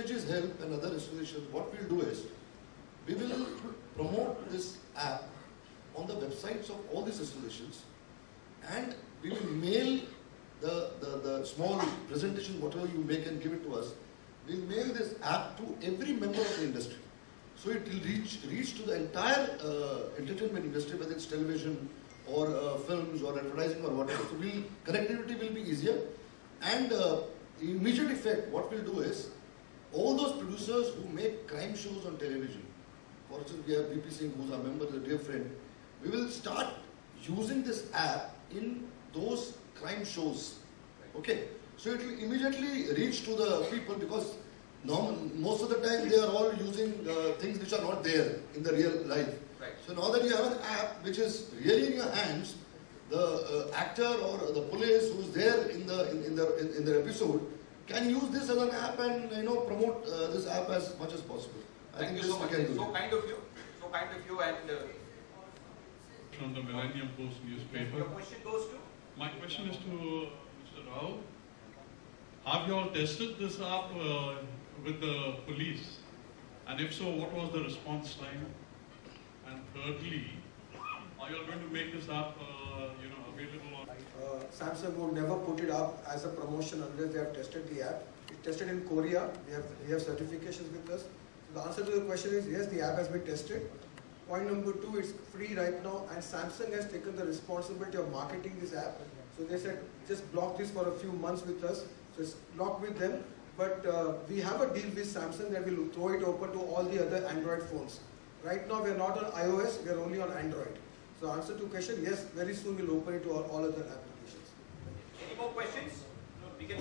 Television's help and other associations, what we'll do is, we will promote this app on the websites of all these associations, and we will mail the small presentation, whatever you make and give it to us. We'll mail this app to every member of the industry. So it will reach to the entire entertainment industry, whether it's television or films or advertising or whatever. So connectivity will be easier. And immediate effect, what we'll do is, all those producers who make crime shows on television, for instance, we have VP Singh, who's our member, a dear friend, we will start using this app in those crime shows. Okay, so it will immediately reach to the people, because most of the time they are all using things which are not there in the real life. Right. So now that you have an app which is really in your hands, the actor or the police who's there in the episode can use this as an app and promote this app as much as possible. Thank you so much. So kind of you. So kind of you. And from the Millennium Post newspaper. Your question goes to? My question is to Mr. Rao. Have you all tested this app with the police? And if so, what was the response time? And thirdly, are you all going to make this app available on? Samsung would never put it up as a promotion unless they have tested the app. It's tested in Korea. We have certifications with us. So the answer to the question is yes, the app has been tested. Point number 2, it's free right now, and Samsung has taken the responsibility of marketing this app. So they said, just block this for a few months with us. So it's locked with them. But we have a deal with Samsung that will throw it open to all the other Android phones. Right now we are not on iOS, we are only on Android. So answer to question, yes, very soon we'll open it to all other applications. Any more questions? We can.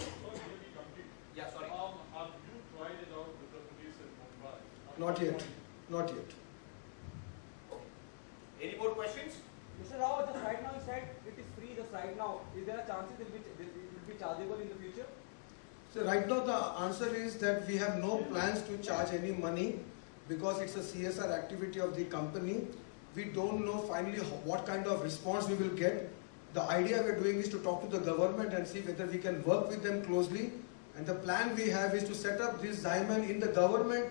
Yeah, sorry. Have you tried it out with the police in Mumbai? Not yet. Not yet. Any more questions? Mr. Rao, just right now you said it is free just right now. Is there a chance it will be chargeable in the future? So right now the answer is that we have no plans to charge any money because it's a CSR activity of the company. We don't know finally what kind of response we will get. The idea we're doing is to talk to the government and see whether we can work with them closely. And the plan we have is to set up this Zyman in the government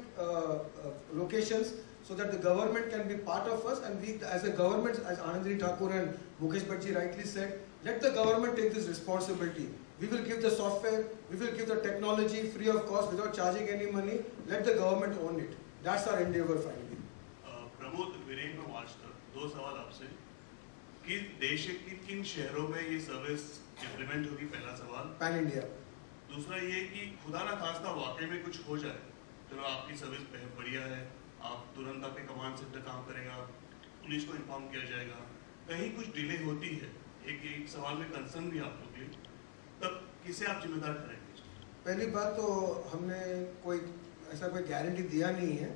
locations so that the government can be part of us, and we as a government, as Anandri Thakur and Mukesh Bhatt rightly said, let the government take this responsibility. We will give the software, we will give the technology free of cost without charging any money. Let the government own it. That's our endeavor finally. Pramod Virendra master, 2 सवाल आपसे कि देश के किन शहरों में ये service implement होगी, पहला सवाल। Pan India. दूसरा ये कि खुदा ना खास्ता वाकई में कुछ हो जाए, चलो आपकी सर्विस बढ़िया है, आप तुरंत आपके कमांड सेंटर काम करेगा, पुलिस को इन्फॉर्म किया जाएगा, कहीं कुछ डिले होती है, एक सवाल में कंसर्न भी आप होगी, तब किसे आप जिम्मेदार करेंगे? पहली बात तो हमने ऐसा कोई गारंटी दिया नहीं है,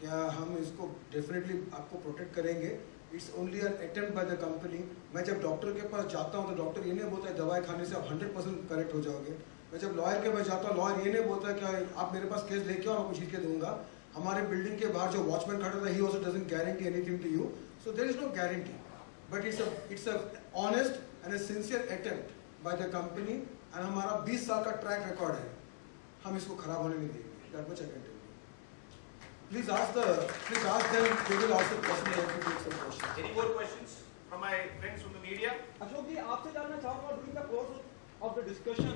क्या हम इसको डेफिनेटली आपको प्रोटेक्ट करेंगे। It's only an attempt by the company. मैं जब डॉक्टर के पास जाता हूँ तो डॉक्टर ये नहीं बोलता है दवाई खाने से आप 100% करेक्ट हो जाओगे। मैं जब लॉयर के पास जाता हूँ, लॉयर ये नहीं बोलता है कि आप मेरे पास केस लेके आओ, मैं कुछ के दूंगा। हमारे बिल्डिंग के बाहर जो वॉचमैन खड़ा था, he also doesn't guarantee anything to you, so there is no guarantee, but it's a honest and a sincere attempt by the company, and हमारा 20 साल का ट्रैक रिकॉर्ड है, हम इसको खराब होने नहीं देंगे। That much I can tell you. Please ask them, they will also personally help you take some questions. Any more questions from my friends from the media? Ashok ji, आपसे जानना चाहूँगा during the course of the discussion.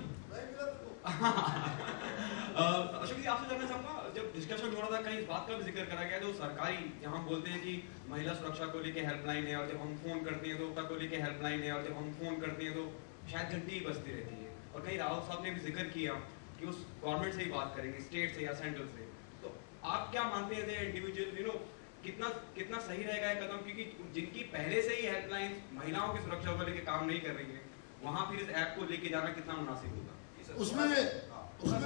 Ashok ji, आपसे जानना चाहूँगा, जब discussion हो रहा था कहीं इस बात का भी जिक्र करा गया, जो सरकारी, जहाँ हम बोलते हैं कि महिला सुरक्षा को लेके हेल्पलाइन है, और जब हम फोन करते हैं तो उसका को लेके हेल्पलाइन है, और जब हम फोन करते हैं तो शायद घंटी ही बजती रहती है। और कहीं राहुल साहब ने भी जिक्र किया कि उस गवर्नमेंट से ही बात करेंगे, स्टेट से या सेंट्रल से। तो आप क्या मानते हैं इंडिविजुअल कितना सही रहेगा ये कदम, क्योंकि जिनकी पहले से ही हेल्पलाइन महिलाओं की सुरक्षा को लेके काम नहीं कर रही है, वहां फिर इस ऐप को लेके जाना कितना मुनासिब होगा? उसमें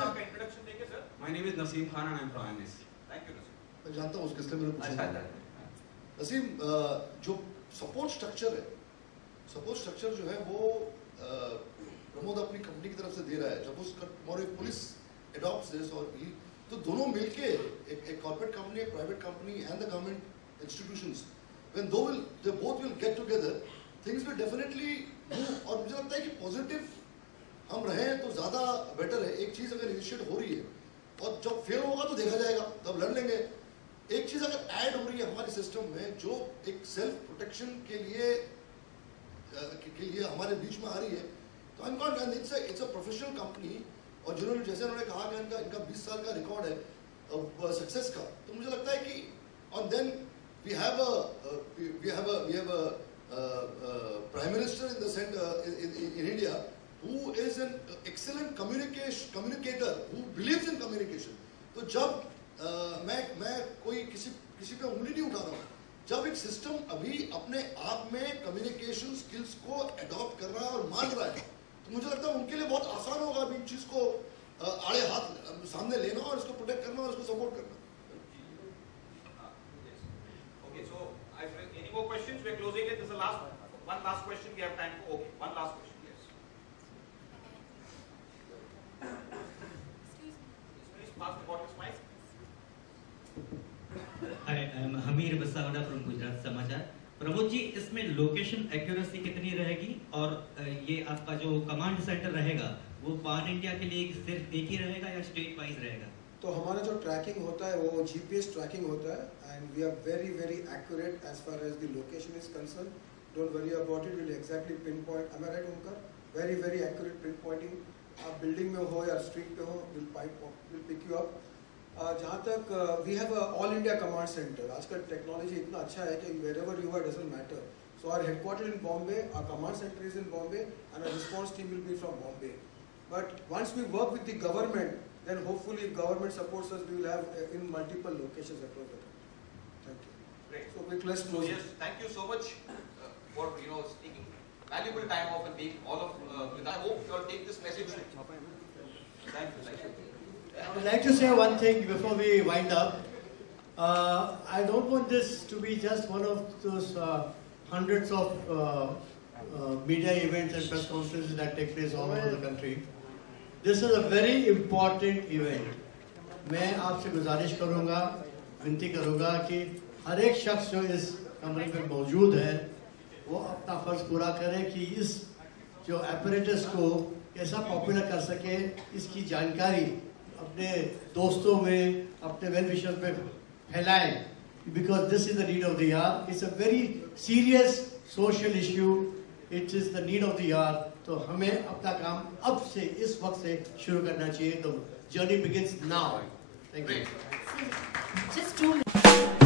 आपका इंट्रोडक्शन देंगे sir. My name is Naseem Khan and I am from MS. Thank you Naseem. मैं जानता हूँ उसके लिए मैंने पूछा। नसीम, जो सपोर्ट स्ट्रक्चर जो है वो प्रमोद अपनी कंपनी की तरफ से दे रहा है। जब उसका पुलिस एडॉप्ट्स दिस और तो दोनों मिलके एक कॉर्पोरेट कंपनी, एक private company and the government institutions, when they both will get together, things will definitely move. और मुझे लगता है कि पॉजिटिव हम रहे तो ज़्यादा बेटर है। एक चीज़ अगर इनिशिएट हो रही है और जब फेल होगा तो देखा जाएगा, तब लड़ लेंगे। एक चीज अगर ऐड हो रही है हमारे सिस्टम में जो एक सेल्फ प्रोटेक्शन के लिए हमारे बीच में आ रही है, तो I am not, it's a professional company, और जिन्होंने जैसे उन्होंने कहा कि इनका 20 साल का रिकॉर्ड है सक्सेस का, तो मुझे लगता है कि और then we have a prime minister in the centre in India who is an excellent communicator who believes in communication. तो जब मैं कोई किसी पे उंगली नहीं उठा रहा हूँ, जब एक सिस्टम अभी अपने आप में कम्युनिकेशन स्किल्स को अडॉप्ट कर रहा है और मान रहा है, तो मुझे लगता है उनके लिए बहुत आसान होगा अभी इन चीज को आड़े हाथ सामने लेना और इसको प्रोटेक्ट करना और इसको सपोर्ट करना। Okay, so any more questions? We are closing it. This is the one last question we have time for. Okay, one last question. Yes. Please pass the bottle mic. Hi, I am Hamir Basawada from Gujarat Samachar. Pramod ji, इसमें location accuracy कितनी रहेगी और ये आपका जो command centre रहेगा वो पान इंडिया के लिए सिर्फ एक ही रहेगा या स्टेट वाइज रहेगा? तो हमारा जो ट्रैकिंग होता है वो जीपीएस ट्रैकिंग होता है and we are very very accurate as far as the location is concern. Don't worry about it, will exactly pin point. Am I right Omkar? Very very accurate pin pointing. आप building में हो या street पे हो, will pick you up. जहाँ तक we have all India command centre. आजकल technology इतना अच्छा है कि wherever you are doesn't matter. So our headquarters in Bombay, our command center is in Bombay, and our response team will be from Bombay. But once we work with the government, then hopefully if government supports us, we will have in multiple locations across the country. Thank you. Great. So let's So close yes, it. thank you so much for taking valuable time off and being all of with us. I hope you all take this message. Thank you. I would like to say one thing before we wind up. I don't want this to be just one of those hundreds of media events and press conferences that take place all over the country. This is a very important event. मैं आपसे गुजारिश करूँगा, विनती करूँगा कि हर एक शख्स जो इस कमरे में मौजूद है वो अपना फर्ज पूरा करे कि इस जो apparatus को कैसा पॉपुलर कर सके, इसकी जानकारी अपने दोस्तों में, अपने वेल विशर्स में फैलाएं, because this is the need of the hour. It's a very serious social issue. It is the need of the hour. तो हमें अपना काम अब से, इस वक्त से शुरू करना चाहिए. The journey begins now. Thank you. Just 2 minutes.